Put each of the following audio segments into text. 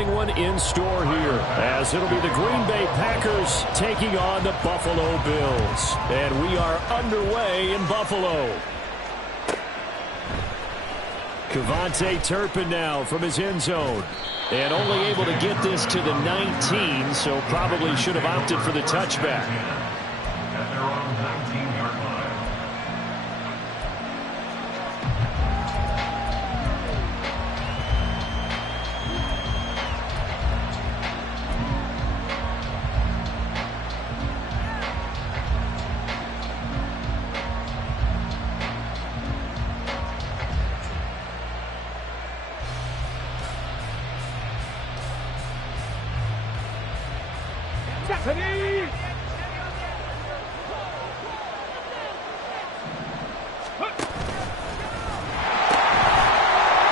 thrilling one in store here, as it'll be the Green Bay Packers taking on the Buffalo Bills. And we are underway in Buffalo. Kevontae Turpin now from his end zone. And only able to get this to the 19, so probably should have opted for the touchback. At their own 19-yard line.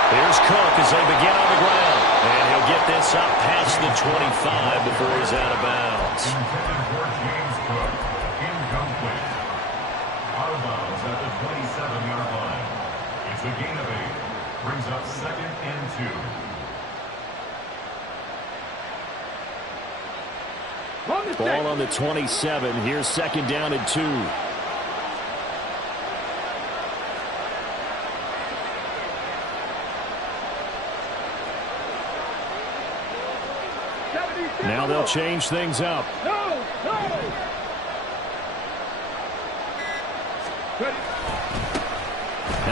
Here's Cook as they begin on the ground. And he'll get this up past the 25 before he's out of bounds. Intended for James Cook. Incomplete. Out of bounds at the 27-yard line. It's a gain of 8. Brings up 2nd and 2. Ball on the 27. Here's 2nd down and 2. Now they'll change things up. Now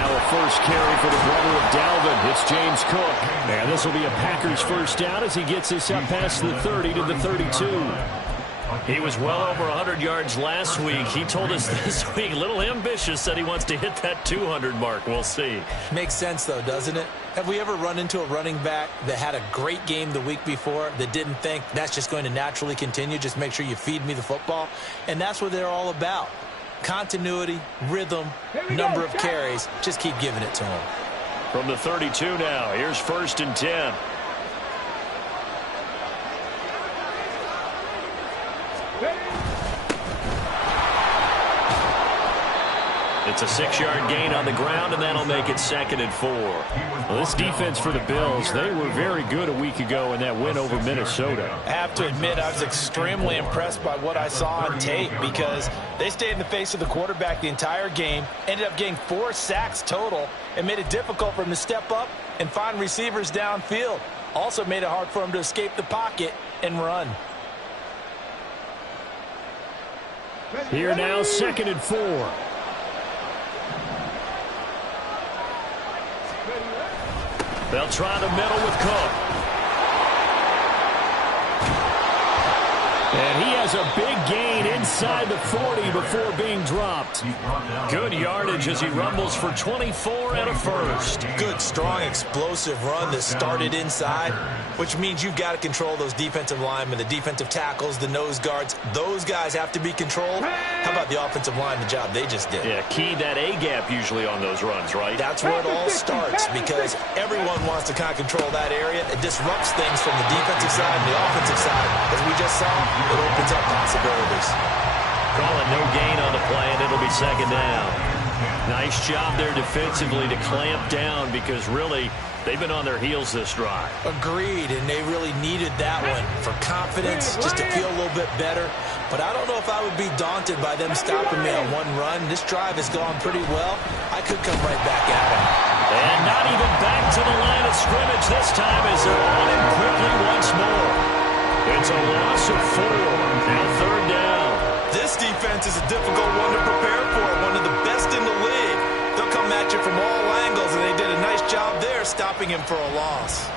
a first carry for the brother of Dalvin. It's James Cook. And this will be a Packers first down as he gets this up past the 30 to the 32. He was well over 100 yards last week. He told us this week, a little ambitious, said he wants to hit that 200 mark. We'll see. Makes sense, though, doesn't it? Have we ever run into a running back that had a great game the week before that didn't think that's just going to naturally continue? Just make sure you feed me the football. And that's what they're all about. Continuity, rhythm, number of carries. Just keep giving it to him. From the 32 now, here's 1st and 10. It's a 6-yard gain on the ground, and that'll make it 2nd and 4. Well, this defense for the Bills, they were very good a week ago in that win over Minnesota. I have to admit, I was extremely impressed by what I saw on tape because they stayed in the face of the quarterback the entire game, ended up getting 4 sacks total, and made it difficult for him to step up and find receivers downfield. Also made it hard for him to escape the pocket and run. Here now, 2nd and 4. They'll try the middle with Cook. And he has a big gain inside the 40 before being dropped. Good yardage as he rumbles for 24 and a first. Good, strong, explosive run that started inside, which means you've got to control those defensive linemen, the defensive tackles, the nose guards. Those guys have to be controlled. How about the offensive line, the job they just did? Yeah, key that A-gap usually on those runs, right? That's where it all starts because everyone wants to kind of control that area. It disrupts things from the defensive side and the offensive side. As we just saw, it opens up possibilities. Call it no gain on the play, and it'll be 2nd down. Nice job there defensively to clamp down because really they've been on their heels this drive. Agreed, and they really needed that one for confidence, just to feel a little bit better. But I don't know if I would be daunted by them stopping me on one run. This drive has gone pretty well. I could come right back at them. And not even back to the line of scrimmage this time as they're on him quickly once more. It's a loss of 4. Now 3rd down. This defense is a difficult one to prepare for, one of the best in the league. They'll come at you from all angles, and they did a nice job there stopping him for a loss.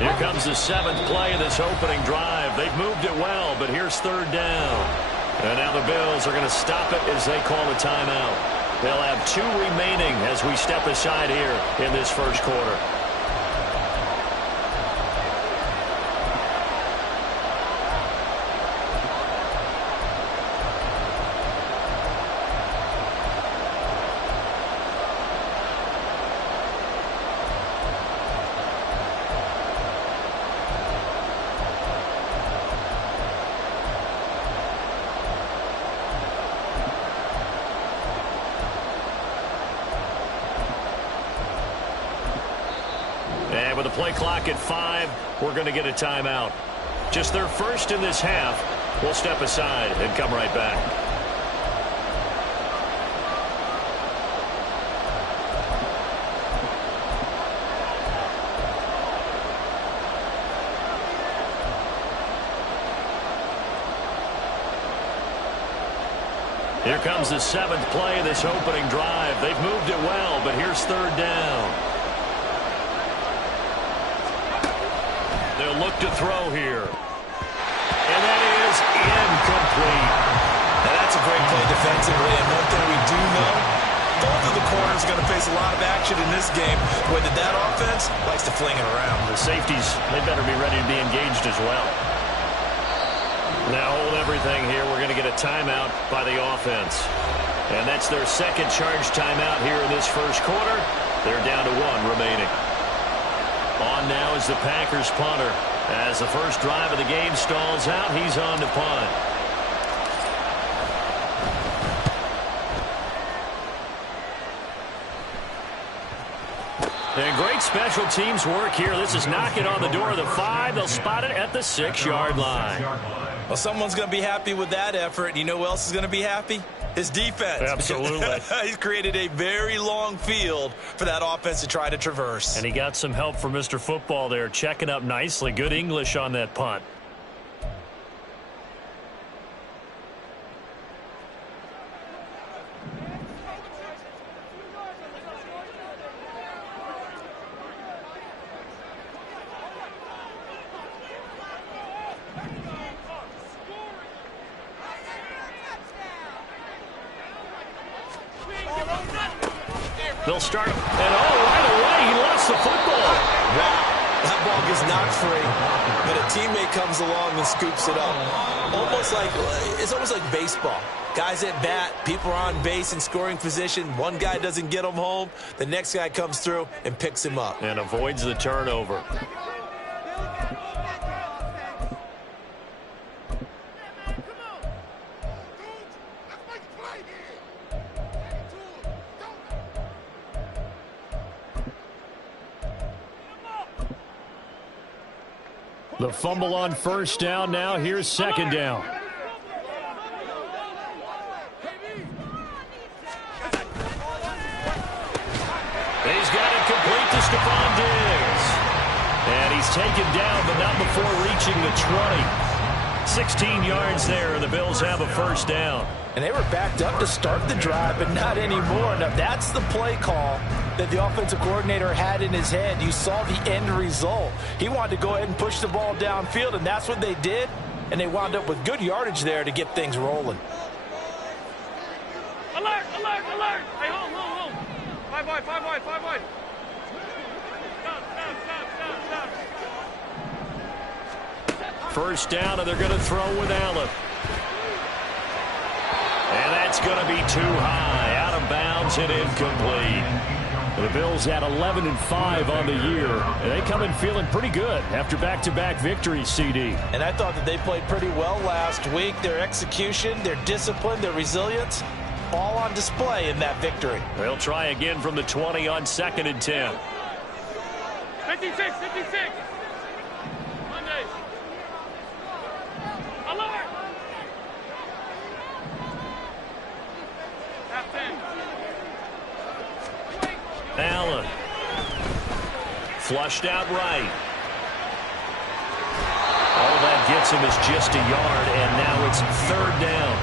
Here comes the 7th play of this opening drive. They've moved it well, but here's 3rd down. And now the Bills are going to stop it as they call a timeout. They'll have 2 remaining as we step aside here in this first quarter. And with the play clock at 5, we're going to get a timeout. Just their first in this half. We'll step aside and come right back. Here comes the 7th play of this opening drive. They've moved it well, but here's 3rd down. They'll look to throw here. And that is incomplete. Now that's a great play defensively, and one thing we do know, both of the corners are going to face a lot of action in this game, whether that offense likes to fling it around. The safeties, they better be ready to be engaged as well. Now hold everything here. We're going to get a timeout by the offense. And that's their second charge timeout here in this first quarter. They're down to 1 remaining. On now is the Packers punter. As the first drive of the game stalls out, he's on to punt. And great special teams work here. This is knocking on the door of the 5. They'll spot it at the 6-yard line. Well, someone's going to be happy with that effort. And you know who else is going to be happy? His defense. Absolutely. He's created a very long field for that offense to try to traverse. And he got some help from Mr. Football there, checking up nicely. Good English on that punt. They'll start him. And right away, he lost the football. Wow. That ball gets knocked free, but a teammate comes along and scoops it up. It's almost like baseball. Guys at bat, people are on base in scoring position. One guy doesn't get him home. The next guy comes through and picks him up. And avoids the turnover. The fumble on first down now. Here's 2nd down. He's got it complete to Stephon Diggs. And he's taken down, but not before reaching the 20. 16 yards there, and the Bills have a first down. And they were backed up to start the drive, but not anymore. Now, that's the play call that the offensive coordinator had in his head. You saw the end result. He wanted to go ahead and push the ball downfield, and that's what they did. And they wound up with good yardage there to get things rolling. Alert, alert, alert. Hey, hold. 5 wide. Stop. First down, and they're going to throw with Allen. And that's going to be too high. Out of bounds and incomplete. The Bills had 11-5 on the year. And they come in feeling pretty good after back-to-back victories, CD. And I thought that they played pretty well last week. Their execution, their discipline, their resilience, all on display in that victory. They'll try again from the 20 on 2nd and 10. 56. Monday. Alert. Half 10. Allen. Flushed out right. All that gets him is just a yard, and now it's 3rd down.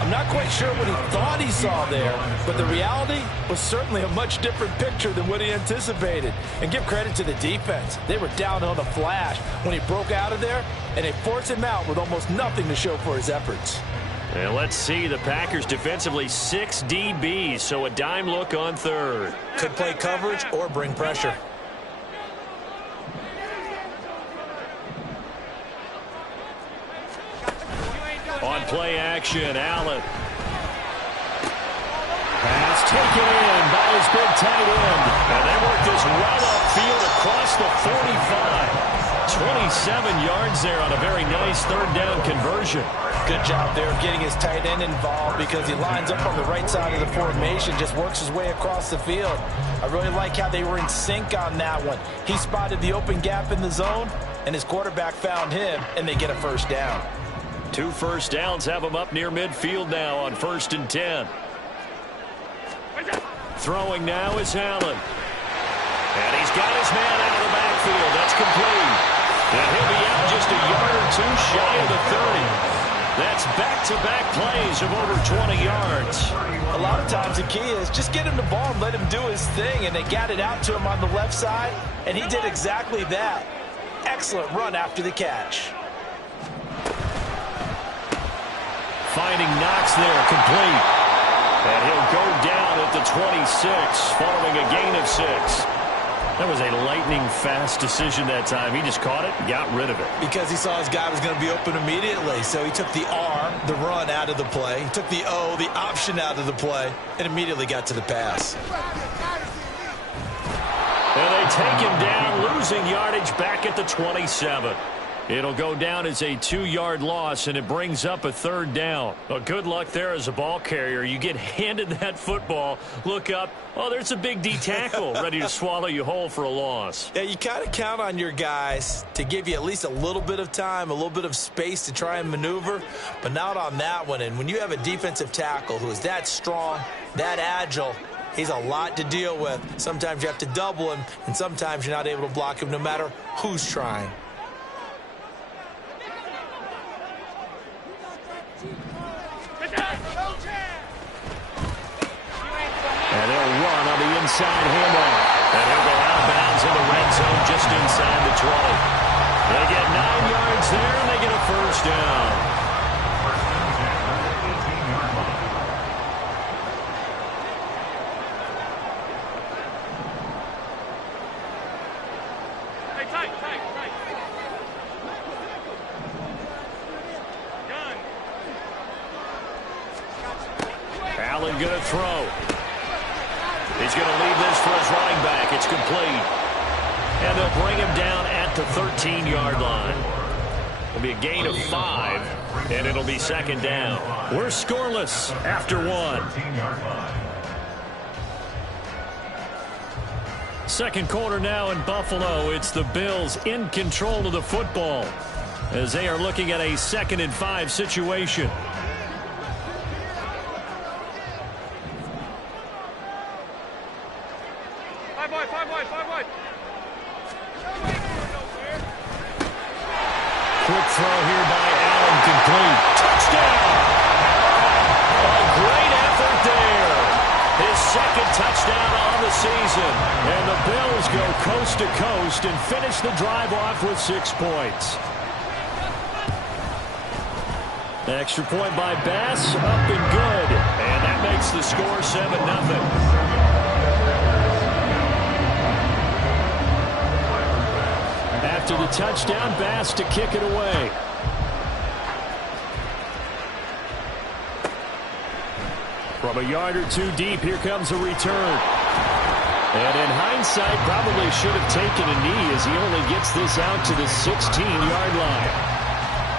I'm not quite sure what he thought he saw there, but the reality was certainly a much different picture than what he anticipated. And give credit to the defense. They were down on the flash when he broke out of there, and they forced him out with almost nothing to show for his efforts. And let's see, the Packers defensively 6 DBs, so a dime look on 3rd. Could play coverage or bring pressure. On play action, Allen. Pass taken in by his big tight end. And they work this well upfield across the 45. 27 yards there on a very nice 3rd down conversion. Good job there of getting his tight end involved because he lines up on the right side of the formation, just works his way across the field. I really like how they were in sync on that one. He spotted the open gap in the zone, and his quarterback found him, and they get a first down. 2 first downs have him up near midfield now on 1st and 10. Throwing now is Allen. And he's got his man out of the backfield. That's complete. And he'll be out just a yard or 2 shy of the 30. That's back-to-back plays of over 20 yards. A lot of times the key is just get him the ball and let him do his thing, and they got it out to him on the left side, and he did exactly that. Excellent run after the catch. Finding Knox there, complete. And he'll go down at the 26, following a gain of 6. That was a lightning-fast decision that time. He just caught it and got rid of it. Because he saw his guy was going to be open immediately. So he took the R, the run, out of the play. He took the O, the option, out of the play, and immediately got to the pass. And they take him down, losing yardage back at the 27. It'll go down as a 2-yard loss, and it brings up a 3rd down. Well, good luck there as a ball carrier. You get handed that football, look up, oh, there's a big D tackle ready to swallow you whole for a loss. Yeah, you kind of count on your guys to give you at least a little bit of time, a little bit of space to try and maneuver, but not on that one. And when you have a defensive tackle who is that strong, that agile, he's a lot to deal with. Sometimes you have to double him, and sometimes you're not able to block him no matter who's trying. And they'll run on the inside handoff. And he'll go out of bounds in the red zone just inside the 20. They get 9 yards there, and they get a first down. Hey, tight. Gun. Allen going to throw. He's going to leave this for his running back. It's complete. And they'll bring him down at the 13-yard line. It'll be a gain of 5, and it'll be 2nd down. We're scoreless after 1. 2nd quarter now in Buffalo. It's the Bills in control of the football as they are looking at a 2nd and 5 situation. Five wide. Quick throw here by Allen, complete. Touchdown! A great effort there. His 2nd touchdown on the season. And the Bills go coast to coast and finish the drive off with 6 points. Extra point by Bass, up and good. And that makes the score 7-0. After the touchdown, Bass to kick it away. From a yard or 2 deep, here comes a return. And in hindsight, probably should have taken a knee as he only gets this out to the 16-yard line.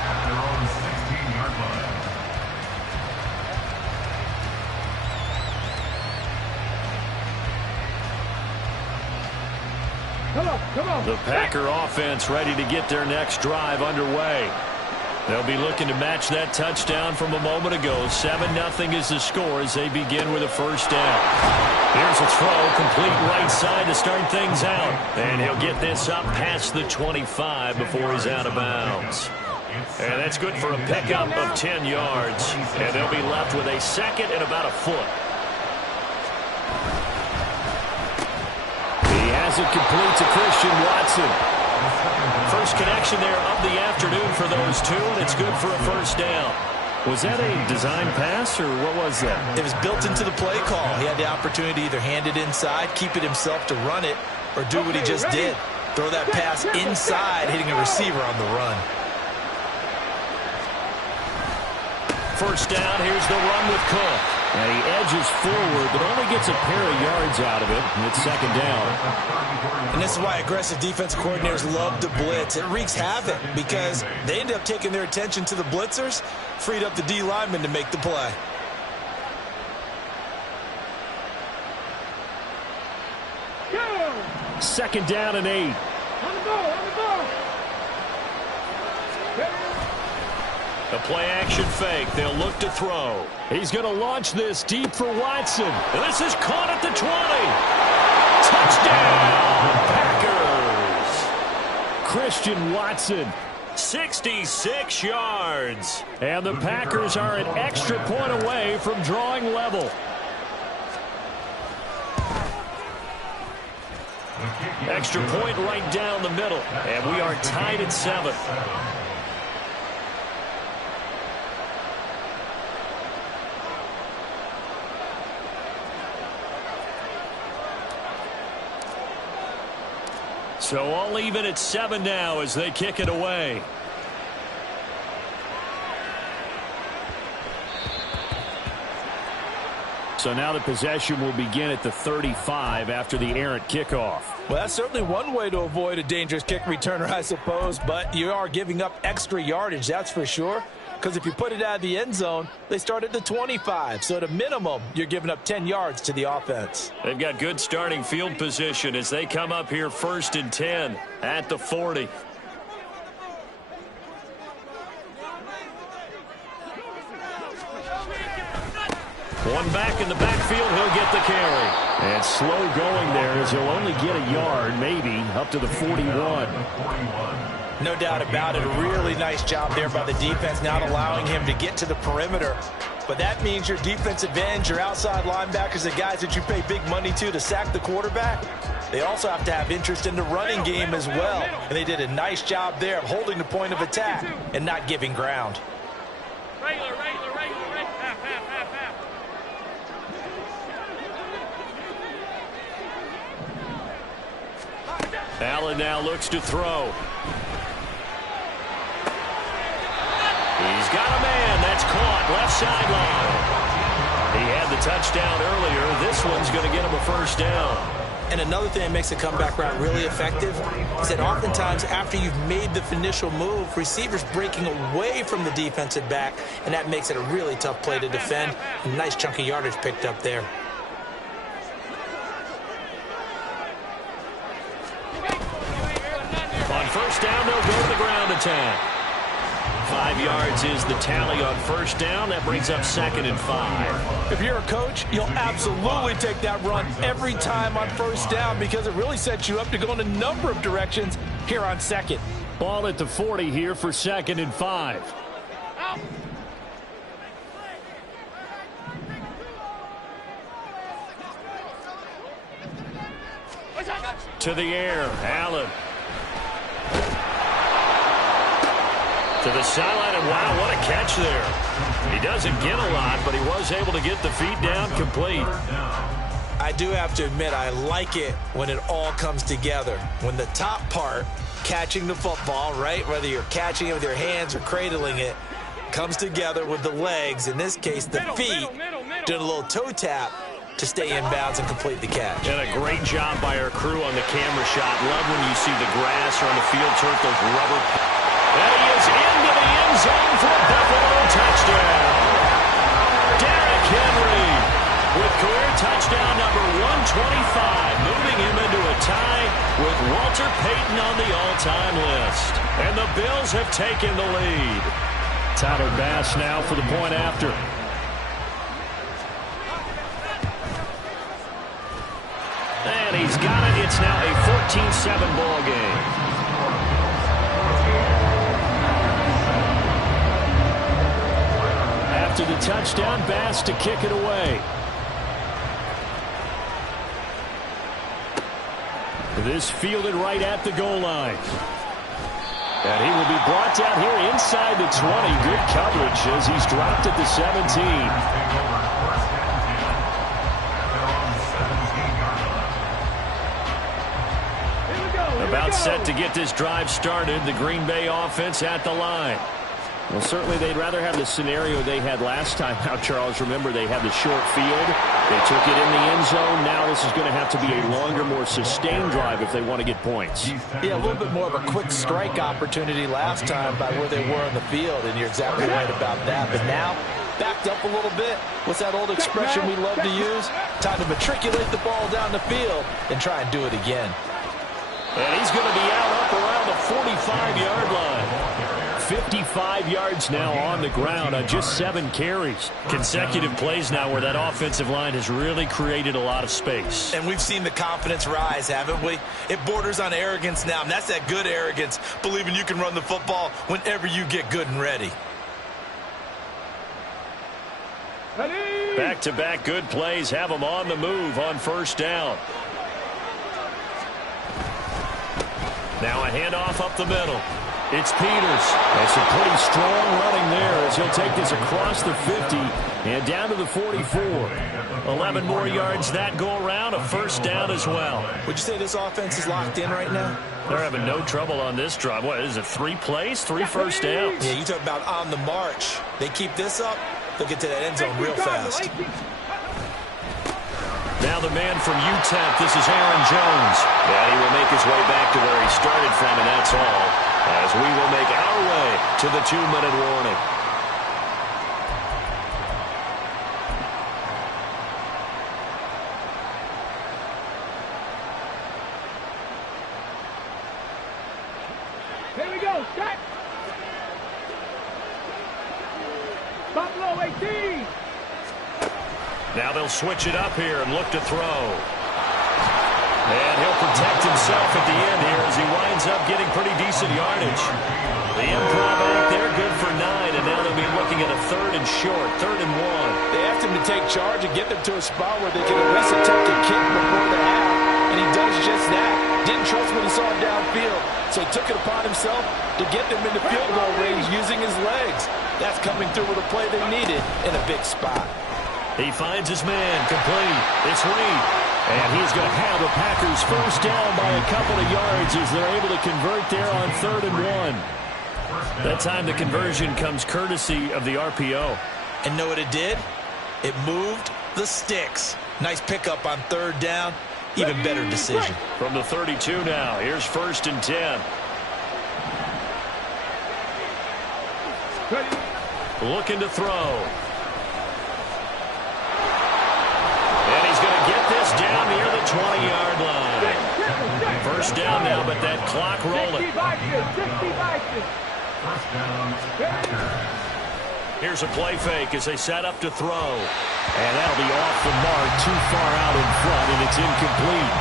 At their own 16-yard line. Come on. The Packer offense ready to get their next drive underway. They'll be looking to match that touchdown from a moment ago. 7-0 is the score as they begin with a first down. Here's a throw, complete right side to start things out. And he'll get this up past the 25 before he's out of bounds. And that's good for a pickup of 10 yards. And they'll be left with a 2nd and about a foot. He has it complete to Christian Watson. First connection there of the afternoon for those 2, and it's good for a first down. Was that a design pass, or what was that? It was built into the play call. He had the opportunity to either hand it inside, keep it himself to run it, or do what he just did. Throw that pass inside, hitting a receiver on the run. First down, here's the run with Cook. And he edges forward, but only gets a pair of yards out of it. And it's second down. And this is why aggressive defensive coordinators love to blitz. It wreaks havoc because they end up taking their attention to the blitzers, freed up the D lineman to make the play. Second down and 8. On the ball, on the ball. The play-action fake. They'll look to throw. He's going to launch this deep for Watson. This is caught at the 20. Touchdown, Packers. Christian Watson, 66 yards. And the Packers are an extra point away from drawing level. Extra point right down the middle. And we are tied at 7. So all even at 7 now as they kick it away. So now the possession will begin at the 35 after the errant kickoff. Well, that's certainly one way to avoid a dangerous kick returner, I suppose, but you are giving up extra yardage, that's for sure. Because if you put it out of the end zone, they start at the 25. So at a minimum, you're giving up 10 yards to the offense. They've got good starting field position as they come up here 1st and 10 at the 40. One back in the backfield, he'll get the carry. And slow going there as he'll only get a yard, maybe, up to the 41. No doubt about it. A really nice job there by the defense, not allowing him to get to the perimeter. But that means your defensive ends, your outside linebackers, the guys that you pay big money to sack the quarterback, they also have to have interest in the running game as well. And they did a nice job there of holding the point of attack and not giving ground. Regular. Half. Allen now looks to throw. He's got a man. That's caught. Left sideline. He had the touchdown earlier. This one's going to get him a first down. And another thing that makes the comeback route really effective is that oftentimes after you've made the initial move, receivers breaking away from the defensive back, and that makes it a really tough play to defend. A nice chunk of yardage picked up there. On first down, they'll go to the ground attack. 5 yards is the tally on first down. That brings up 2nd and 5. If you're a coach, you'll absolutely take that run every time on first down because it really sets you up to go in a number of directions here on 2nd. Ball at the 40 here for 2nd and 5. Out. To the air, Allen. To the sideline, and wow, what a catch there. He doesn't get a lot, but he was able to get the feet down complete. I do have to admit, I like it when it all comes together. When the top part, catching the football, right, whether you're catching it with your hands or cradling it, comes together with the legs, in this case the feet, doing a little toe tap to stay in bounds and complete the catch. And a great job by our crew on the camera shot. Love when you see the grass or on the field turf, those rubber. And he is into the end zone for a Buffalo touchdown. Derrick Henry with career touchdown number 125, moving him into a tie with Walter Payton on the all-time list. And the Bills have taken the lead. Tyler Bass now for the point after. And he's got it. It's now a 14-7 ball game. After the touchdown, Bass to kick it away. This fielded right at the goal line. And he will be brought down here inside the 20. Good coverage as he's dropped at the 17. About set to get this drive started. The Green Bay offense at the line. Well, certainly they'd rather have the scenario they had last time out, Charles. Remember, they had the short field. They took it in the end zone. Now this is going to have to be a longer, more sustained drive if they want to get points. Yeah, a little bit more of a quick strike opportunity last time by where they were in the field, and you're exactly right about that. But now, backed up a little bit. What's that old expression we love to use? Time to matriculate the ball down the field and try and do it again. And he's going to be out up around the 45-yard line. 55 yards now on the ground on just 7 carries. Consecutive plays now where that offensive line has really created a lot of space. And we've seen the confidence rise, haven't we? It borders on arrogance now, and that's that good arrogance, believing you can run the football whenever you get good and ready. Back-to-back good plays have them on the move on first down. Now a handoff up the middle. It's Peters. That's some pretty strong running there as he'll take this across the 50 and down to the 44. 11 more yards that go around, a first down as well. Would you say this offense is locked in right now? They're having no trouble on this drive. What is it, 3 plays, 3 first downs? Yeah, you talk about on the march. They keep this up, they'll get to that end zone real fast. Now the man from UTEP, this is Aaron Jones. And he will make his way back to where he started from, and that's all. As we will make our way to the 2-minute warning. Here we go, set. Buffalo 18. Now they'll switch it up here and look to throw. And he'll protect himself at the end here as he winds up getting pretty decent yardage. The improv act there, good for 9, and now they'll be looking at a 3rd and short, 3rd and 1. They asked him to take charge and get them to a spot where they can at least attempt a kick before the half, and he does just that. Didn't trust what he saw downfield, so he took it upon himself to get them into field goal range using his legs. That's coming through with a play they needed in a big spot. He finds his man, complete. It's Reed. And he's going to have the Packers first down by a couple of yards as they're able to convert there on 3rd and 1. That time the conversion comes courtesy of the RPO. And know what it did? It moved the sticks. Nice pickup on 3rd down. Even better decision. From the 32 now, here's 1st and 10. Looking to throw. And he's going to get this down near the 20-yard line. First down now, but that clock rolling. Here's a play fake as they set up to throw. And that'll be off the mark, too far out in front, and it's incomplete.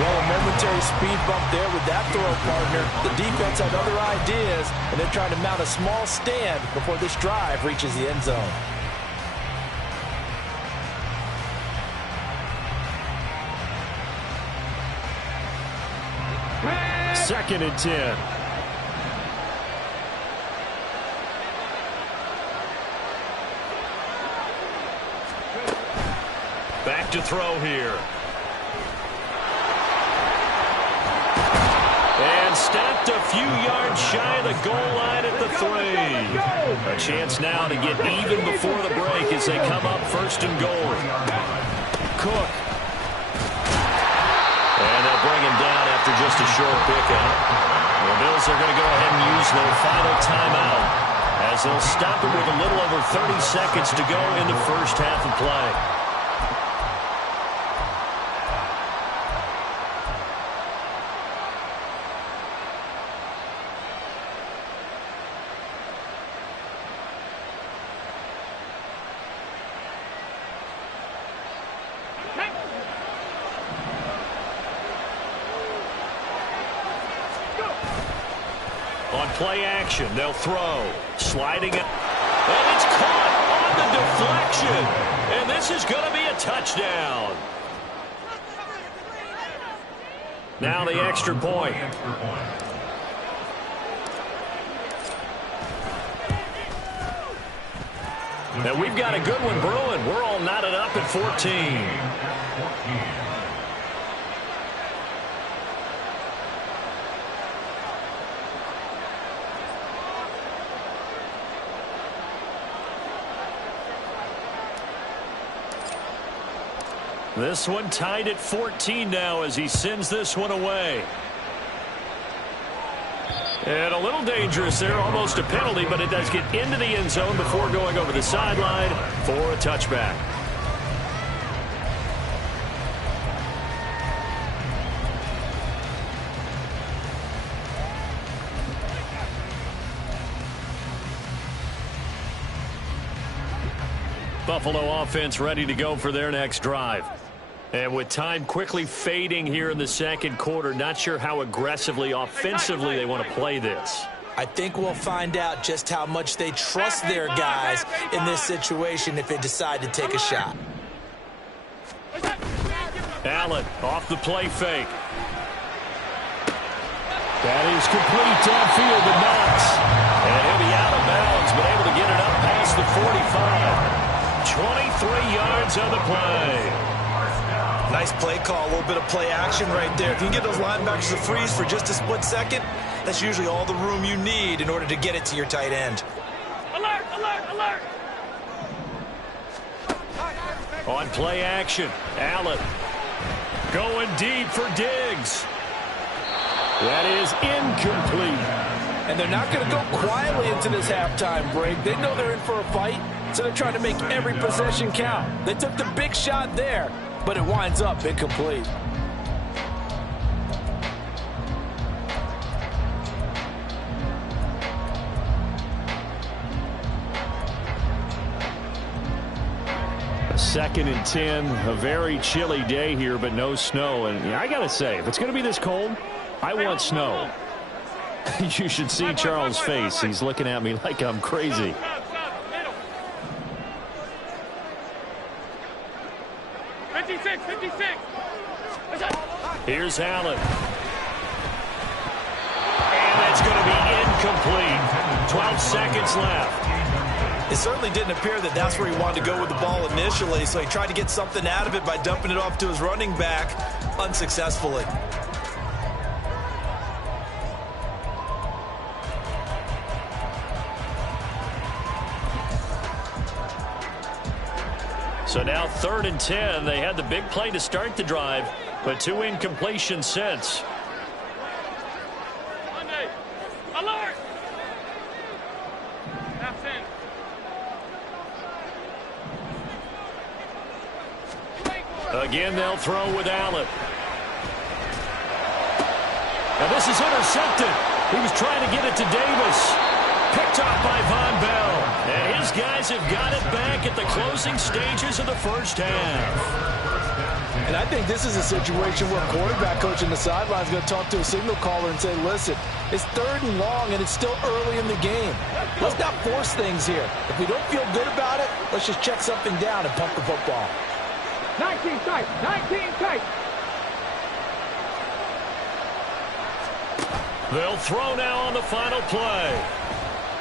Well, a momentary speed bump there with that throw, partner. The defense had other ideas, and they're trying to mount a small stand before this drive reaches the end zone. Second and 10. Back to throw here. And stopped a few yards shy of the goal line at the 3. A chance now to get even before the break as they come up 1st and goal. Cook. And they'll bring him down after just a short pickup. The Bills are going to go ahead and use their final timeout as they'll stop him with a little over 30 seconds to go in the first half of play. On play action, they'll throw. Sliding it. And it's caught on the deflection. And this is going to be a touchdown. Now the extra point. And we've got a good one brewing. We're all knotted up at 14. This one tied at 14 now as he sends this one away. And a little dangerous there, almost a penalty, but it does get into the end zone before going over the sideline for a touchback. Buffalo offense ready to go for their next drive. And with time quickly fading here in the second quarter, not sure how aggressively, offensively they want to play this. I think we'll find out just how much they trust their guys in this situation if they decide to take a shot. Allen off the play fake. That is complete downfield to Knox. And he'll be out of bounds, but able to get it up past the 45. 23 yards on the play. Nice play call, a little bit of play action right there. If you can get those linebackers to freeze for just a split second, that's usually all the room you need in order to get it to your tight end. Alert, alert, alert. On play action, Allen going deep for Diggs. That is incomplete. And they're not going to go quietly into this halftime break. They know they're in for a fight, so they're trying to make every possession count. They took the big shot there, but it winds up incomplete. A 2nd and 10, a very chilly day here, but no snow. And I got to say, if it's going to be this cold, I want snow. You should see Charles' face. He's looking at me like I'm crazy. Here's Allen. And that's going to be incomplete. 12 seconds left. It certainly didn't appear that that's where he wanted to go with the ball initially, so he tried to get something out of it by dumping it off to his running back unsuccessfully. So now 3rd and 10. They had the big play to start the drive, but 2 incompletions since. Monday. Alert. That's in. Again, they'll throw with Allen. Now this is intercepted. He was trying to get it to Davis. Picked off by Von Bell. And his guys have got it back at the closing stages of the first half. And I think this is a situation where quarterback coach in the sideline is going to talk to a signal caller and say, listen, it's 3rd and long and it's still early in the game. Let's not force things here. If we don't feel good about it, let's just check something down and pump the football. 19 tight. 19 tight. They'll throw now on the final play.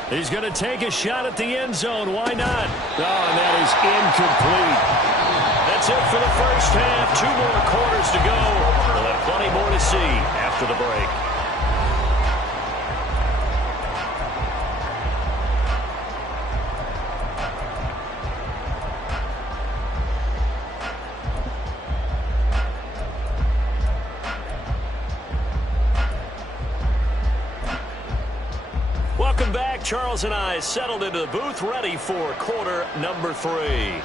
He's going to take a shot at the end zone. Why not? Oh, and that is incomplete. That's it for the first half. 2 more quarters to go. We'll have plenty more to see after the break. Welcome back. Charles and I settled into the booth, ready for quarter number 3.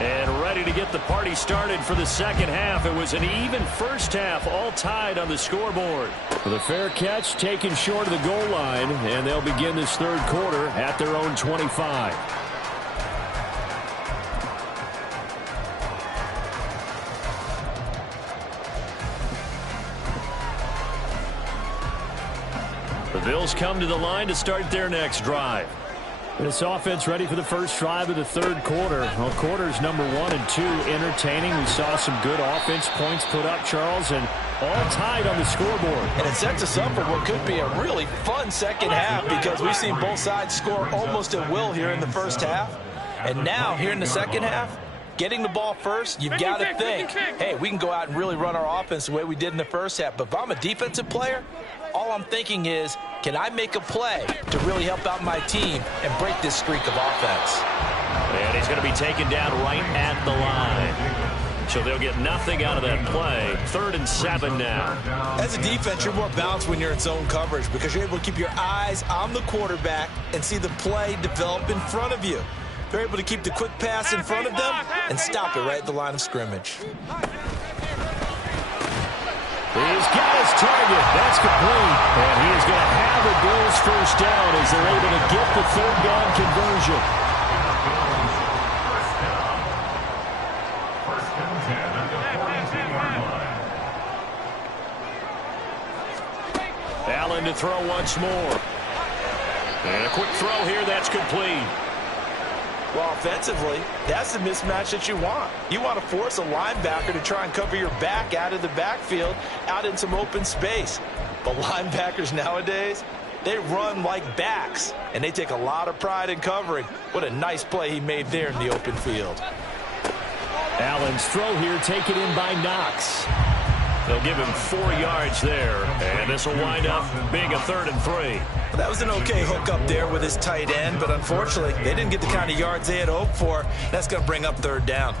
And ready to get the party started for the second half. It was an even first half, all tied on the scoreboard. With a fair catch taken short of the goal line, and they'll begin this third quarter at their own 25. The Bills come to the line to start their next drive. This offense ready for the first drive of the third quarter. Well, quarters number 1 and 2 entertaining. We saw some good offense points put up, Charles, and all tied on the scoreboard. And it sets us up for what could be a really fun second half because we've seen both sides score almost at will here in the first half. And now, here in the second half, getting the ball first, you've got to think, hey, we can go out and really run our offense the way we did in the first half. But if I'm a defensive player, all I'm thinking is, can I make a play to really help out my team and break this streak of offense? And he's going to be taken down right at the line. So they'll get nothing out of that play. 3rd and 7 now. As a defense, you're more balanced when you're in zone coverage because you're able to keep your eyes on the quarterback and see the play develop in front of you. They're able to keep the quick pass in front of them and stop it right at the line of scrimmage. He's got his target. That's complete. And he is going to have a Bills first down as they're able to get the 3rd down conversion. Allen to throw once more. And a quick throw here. That's complete. Well, offensively, that's the mismatch that you want. You want to force a linebacker to try and cover your back out of the backfield, out in some open space. But linebackers nowadays, they run like backs, and they take a lot of pride in covering. What a nice play he made there in the open field. Allen's throw here taken in by Knox. They'll give him 4 yards there, and this will wind up being a 3rd and 3. Well, that was an okay hook up there with his tight end, but unfortunately, they didn't get the kind of yards they had hoped for. That's going to bring up 3rd down.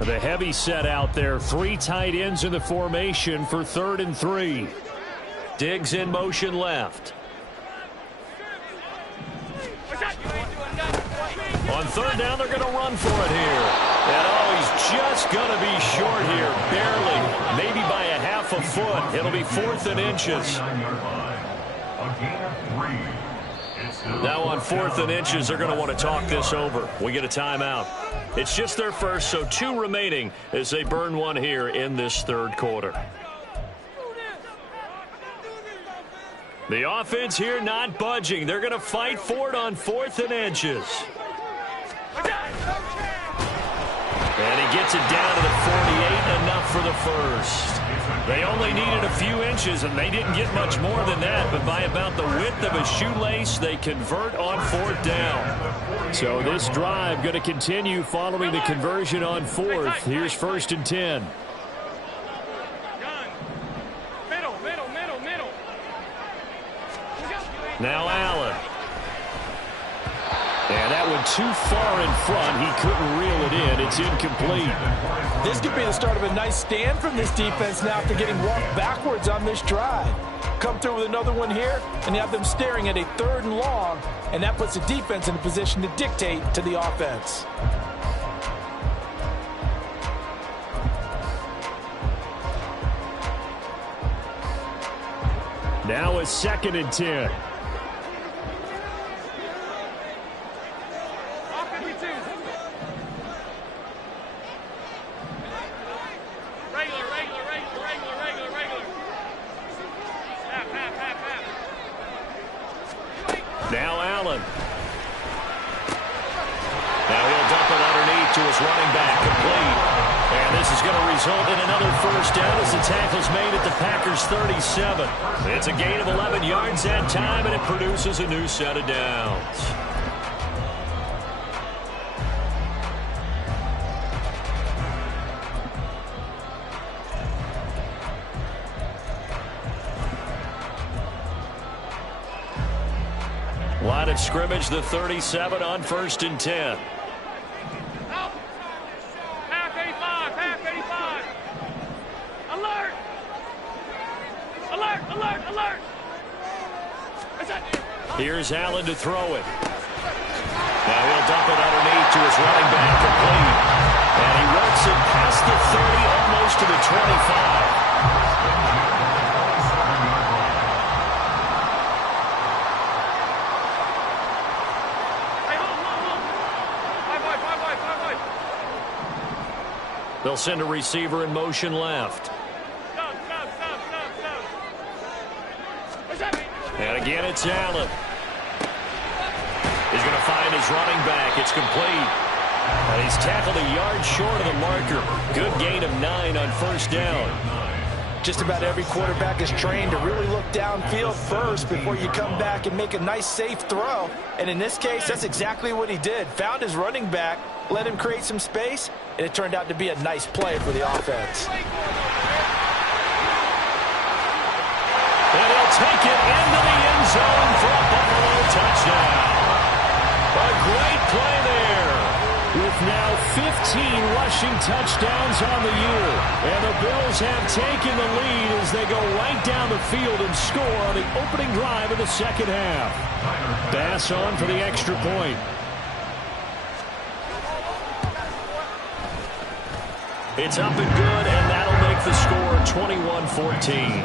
The heavy set out there. 3 tight ends in the formation for 3rd and 3. Diggs in motion left. On 3rd down, they're going to run for it here. And he's just going to be short here, barely, maybe by a half a foot. It'll be 4th and inches. Now on 4th and inches, they're going to want to talk this over. We get a timeout. It's just their first, so 2 remaining as they burn one here in this 3rd quarter. The offense here not budging. They're going to fight for it on 4th and inches. And he gets it down to the 48, enough for the first. They only needed a few inches, and they didn't get much more than that, but by about the width of a shoelace, they convert on 4th down. So this drive going to continue following the conversion on 4th. Here's 1st and 10. Now Allen. And that one too far in front. He couldn't reel it in. It's incomplete. This could be the start of a nice stand from this defense now after getting walked backwards on this drive. Come through with another one here, and you have them staring at a 3rd and long, and that puts the defense in a position to dictate to the offense. Now a 2nd and 10. Now Allen. Now he'll dump it underneath to his running back, complete. And this is going to result in another first down as the tackle's made at the Packers' 37. It's a gain of 11 yards that time, and it produces a new set of downs. Line of scrimmage, the 37 on 1st and 10. Half 85, half 85. Alert! Alert, alert, alert! Here's Allen to throw it. Now he'll dump it underneath to his running back, complete. And he works it past the 30, almost to the 25. They'll send a receiver in motion left. And again, it's Allen. He's going to find his running back. It's complete. And he's tackled a yard short of the marker. Good gain of 9 on 1st down. Just about every quarterback is trained to really look downfield first before you come back and make a nice, safe throw. And in this case, that's exactly what he did. Found his running back, let him create some space, and it turned out to be a nice play for the offense. And he'll take it into the end zone for a Buffalo touchdown. A great play there. With now 15 rushing touchdowns on the year. And the Bills have taken the lead as they go right down the field and score on the opening drive of the second half. Bass on for the extra point. It's up and good, and that'll make the score 21-14.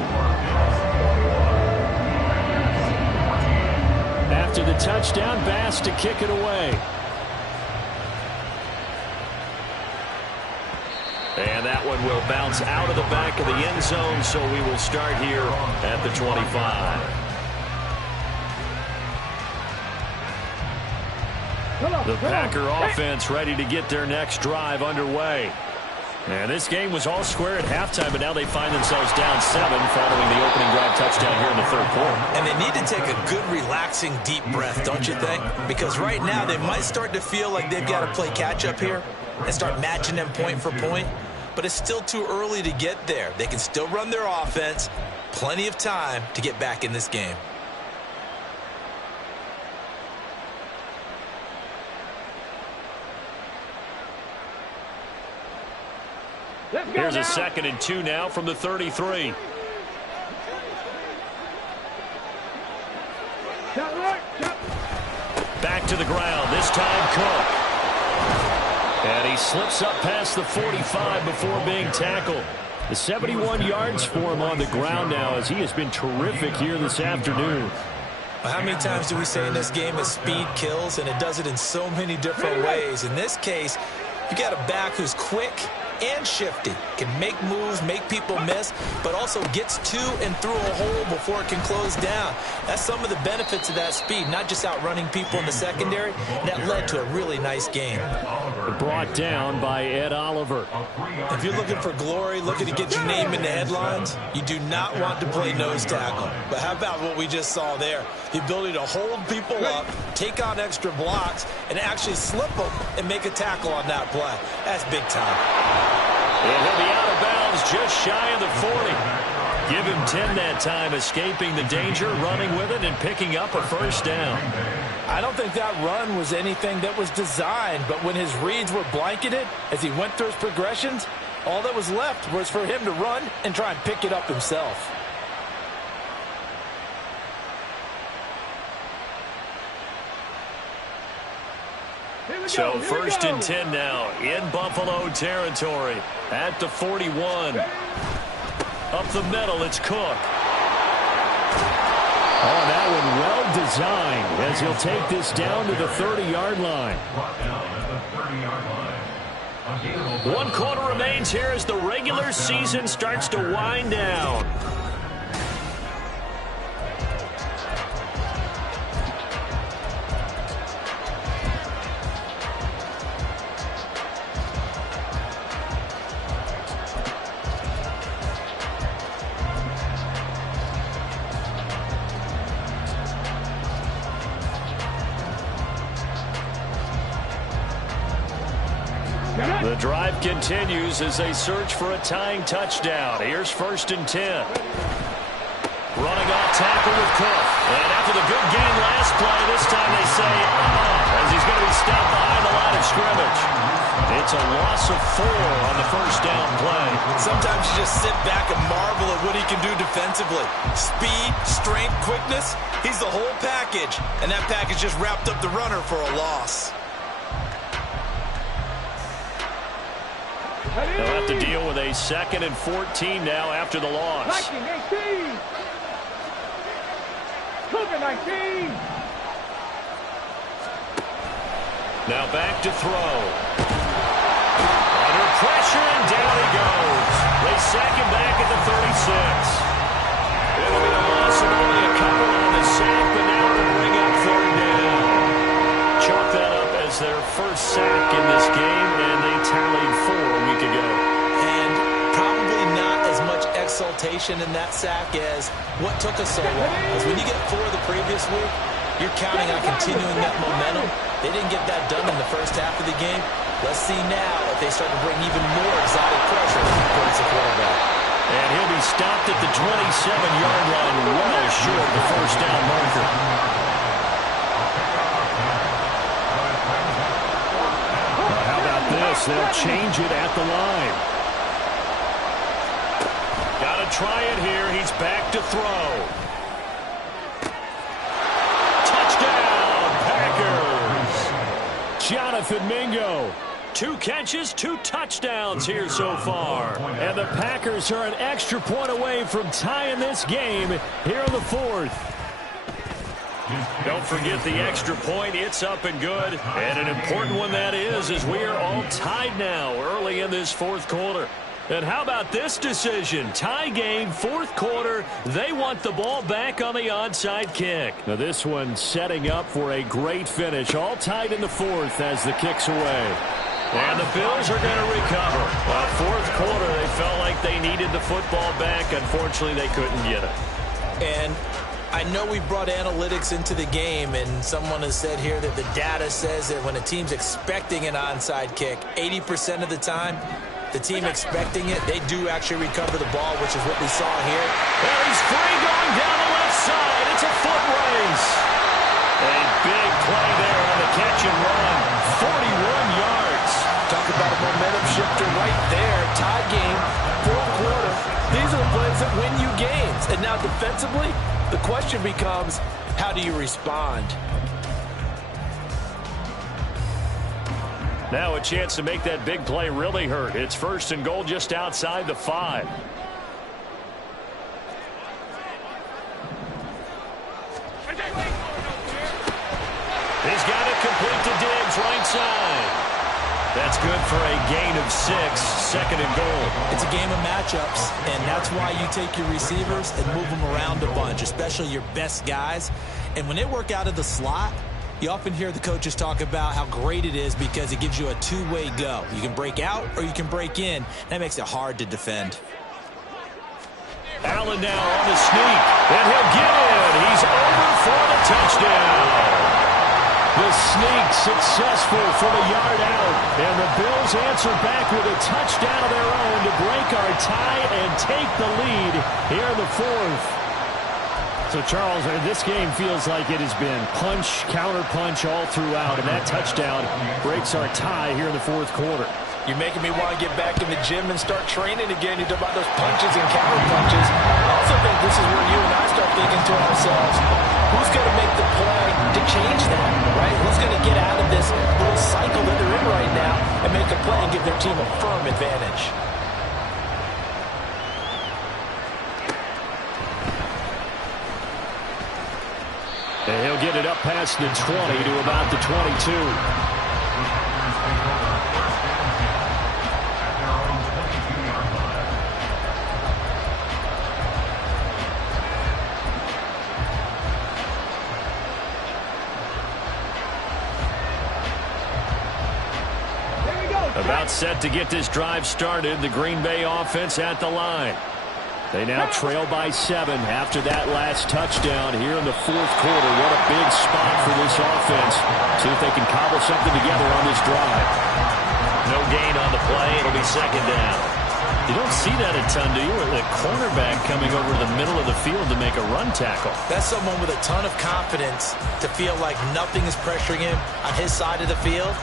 After the touchdown, Bass to kick it away. And that one will bounce out of the back of the end zone, so we will start here at the 25. The Packer offense ready to get their next drive underway. And this game was all square at halftime, but now they find themselves down 7 following the opening drive touchdown here in the third quarter. And they need to take a good, relaxing, deep breath, don't you think? Because right now they might start to feel like they've got to play catch-up here and start matching them point for point. But it's still too early to get there. They can still run their offense. Plenty of time to get back in this game. Here's a 2nd and 2 now from the 33. Back to the ground, this time Cook. And he slips up past the 45 before being tackled. The 71 yards for him on the ground now as he has been terrific here this afternoon. Well, how many times do we say in this game that speed kills, and it does it in so many different ways? In this case, you got a back who's quick and shifty, can make moves, make people miss, but also gets to and through a hole before it can close down. That's some of the benefits of that speed, not just outrunning people in the secondary. That led to a really nice game. Brought down by Ed Oliver. If you're looking for glory, looking to get your name in the headlines, you do not want to play nose tackle. But how about what we just saw there? The ability to hold people up, take on extra blocks, and actually slip them and make a tackle on that play. That's big time. And he'll be out of bounds just shy of the 40. Give him 10 that time, escaping the danger, running with it, and picking up a first down. I don't think that run was anything that was designed, but when his reads were blanketed as he went through his progressions, all that was left was for him to run and try and pick it up himself. So 1st and 10 now in Buffalo territory at the 41. Up the middle, it's Cook. Oh, that one well designed as he'll take this down to the 30-yard line. 1 quarter remains here as the regular season starts to wind down. The drive continues as they search for a tying touchdown. Here's 1st and 10. Running off tackle with Cook. And after the good game last play, this time they say, as he's going to be stopped behind the line of scrimmage. It's a loss of 4 on the first down play. Sometimes you just sit back and marvel at what he can do defensively. Speed, strength, quickness, he's the whole package. And that package just wrapped up the runner for a loss. They'll have to deal with a 2nd and 14 now after the loss. 19. Cougar 19. Now back to throw. Under pressure, and down he goes. They sack him back at the 36. It'll be a loss of only a couple on the sack, but now it'll bring up 3rd down. Chalk that up as their first sack in this game, and they tallied 4 a week ago. And probably not as much exultation in that sack as what took us so long. Because when you get 4 the previous week, you're counting on continuing that momentum. They didn't get that done in the first half of the game. Let's see now if they start to bring even more exotic pressure towards the quarterback. And he'll be stopped at the 27-yard line, well short of the first down marker. How about this? They'll change it at the line. Got to try it here. He's back to throw. Touchdown, Packers. Jonathan Mingo. 2 catches, 2 touchdowns here so far. And the Packers are an extra point away from tying this game here in the 4th. Don't forget the extra point. It's up and good. And an important one that is, as we are all tied now early in this 4th quarter. And how about this decision? Tie game, 4th quarter. They want the ball back on the onside kick. Now this one setting up for a great finish. All tied in the 4th as the kick's away. And the Bills are going to recover. Well, 4th quarter, they felt like they needed the football back. Unfortunately, they couldn't get it. And I know we brought analytics into the game, and someone has said here that the data says that when a team's expecting an onside kick, 80% of the time, the team expecting it, they do actually recover the ball, which is what we saw here. Well, he's free going down the left side. It's a foot race. A big play there on the catch and run. 41 yards. Talk about a momentum shifter right there. Tie game, 4th quarter. These are the plays that win you games. And now defensively, the question becomes, how do you respond? Now a chance to make that big play really hurt. It's 1st and goal just outside the 5. He's got it complete to Diggs, right side. That's good for a gain of 6, 2nd and goal. It's a game of matchups, and that's why you take your receivers and move them around a bunch, especially your best guys. And when they work out of the slot, you often hear the coaches talk about how great it is because it gives you a 2-way go. You can break out or you can break in. That makes it hard to defend. Allen now on the sneak, and he'll get in. He's over for the touchdown. The sneak successful from a yard out. And the Bills answer back with a touchdown of their own to break our tie and take the lead here in the 4th. So, Charles, this game feels like it has been punch, counter-punch all throughout. And that touchdown breaks our tie here in the 4th quarter. You're making me want to get back in the gym and start training again. You talk about those punches and counter punches. I also think this is where you and I start thinking to ourselves, who's going to make the play to change that, right? Who's going to get out of this little cycle that they're in right now and make a play and give their team a firm advantage? And he'll get it up past the 20 to about the 22. About set to get this drive started. The Green Bay offense at the line. They now trail by 7 after that last touchdown here in the 4th quarter. What a big spot for this offense. See if they can cobble something together on this drive. No gain on the play. It'll be 2nd down. You don't see that a ton, do you? With a cornerback coming over to the middle of the field to make a run tackle. That's someone with a ton of confidence to feel like nothing is pressuring him on his side of the field.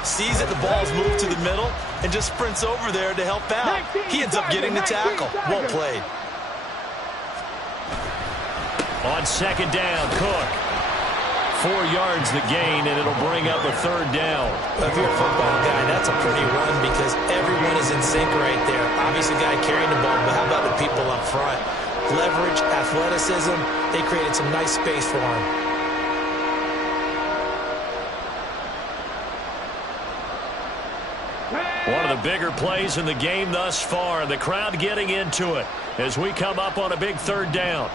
Sees that the ball's moved to the middle and just sprints over there to help out. He ends up getting the tackle. Well played. On 2nd down, Cook. 4 yards the gain, and it'll bring up a 3rd down. If you're a football guy, that's a pretty run because everyone is in sync right there. Obviously, the guy carrying the ball, but how about the people up front? Leverage, athleticism, they created some nice space for him. One of the bigger plays in the game thus far. The crowd getting into it as we come up on a big 3rd down.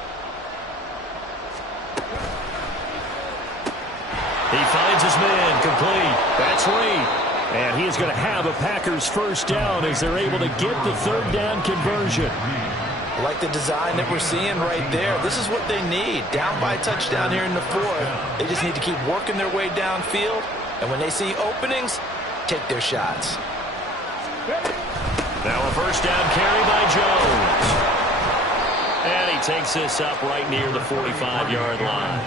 He finds his man complete. That's Reed. And he is going to have a Packers 1st down as they're able to get the 3rd down conversion. I like the design that we're seeing right there. This is what they need. Down by a touchdown here in the fourth. They just need to keep working their way downfield. And when they see openings, take their shots. Now a first down carry by Jones. And he takes this up right near the 45-yard line.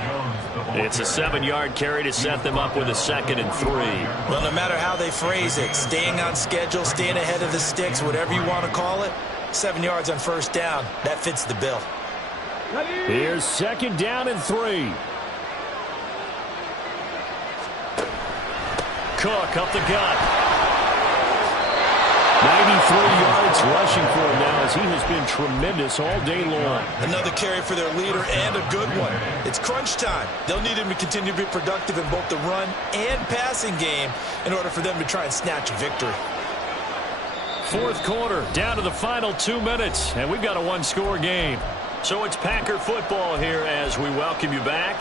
It's a 7-yard carry to set them up with a 2nd and 3. Well, no matter how they phrase it, staying on schedule, staying ahead of the sticks, whatever you want to call it, 7 yards on first down, that fits the bill. Here's 2nd down and 3. Cook up the gut. 93 yards rushing for him now as he has been tremendous all day long. Another carry for their leader and a good one. It's crunch time. They'll need him to continue to be productive in both the run and passing game in order for them to try and snatch a victory. Fourth quarter, down to the final 2 minutes, and we've got a one-score game. So it's Packer football here as we welcome you back.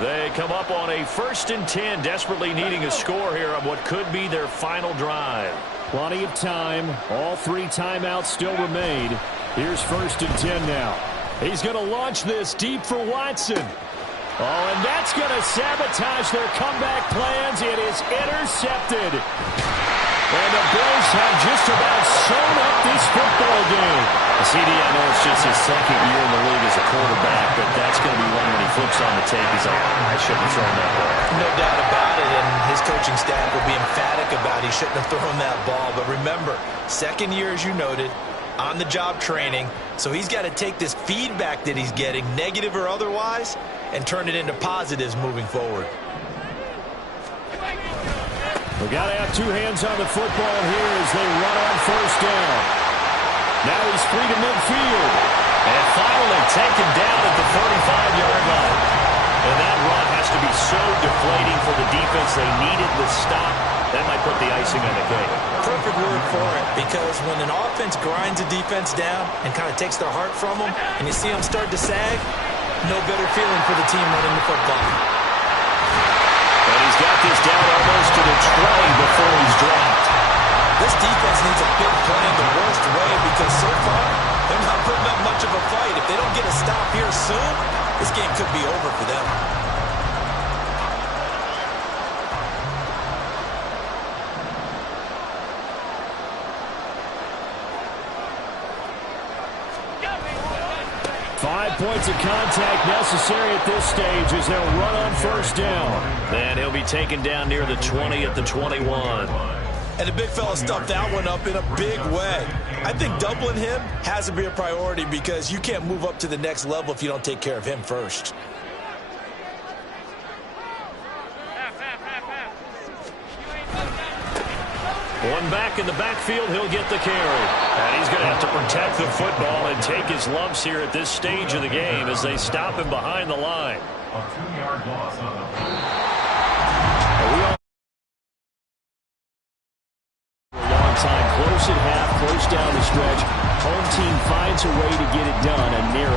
They come up on a 1st and 10, desperately needing a score here on what could be their final drive. Plenty of time. All 3 timeouts still remain. Here's 1st and 10 now. He's going to launch this deep for Watson. Oh, and that's going to sabotage their comeback plans. It is intercepted. And the Bills have just about sewn up this football game. CD, I know it's just his 2nd year in the league as a quarterback, but that's going to be one when he flips on the tape. He's like, I shouldn't have thrown that ball. No doubt about it, and his coaching staff will be emphatic about he shouldn't have thrown that ball. But remember, 2nd year, as you noted, on-the-job training, so he's got to take this feedback that he's getting, negative or otherwise, and turn it into positives moving forward. We've got to have 2 hands on the football here as they run on 1st down. Now he's free to midfield. And finally taken down at the 35-yard line. And that run has to be so deflating for the defense. They needed the stop. That might put the icing on the cake. Perfect word for it, because when an offense grinds a defense down and kind of takes their heart from them, and you see them start to sag, no better feeling for the team running the football. And he's got this down almost to the 20 before he's dropped. This defense needs a big play in the worst way because so far they're not putting up much of a fight. If they don't get a stop here soon, this game could be over for them. Five points of contact necessary at this stage as they'll run on 1st down. Then he'll be taken down near the 20 at the 21. And the big fella stuffed that one up in a big way. I think doubling him has to be a priority because you can't move up to the next level if you don't take care of him first. One back in the backfield, he'll get the carry. And he's going to have to protect the football and take his lumps here at this stage of the game as they stop him behind the line. A 2-yard loss on the play. Time close at half, close down the stretch. Home team finds a way to get it done. A near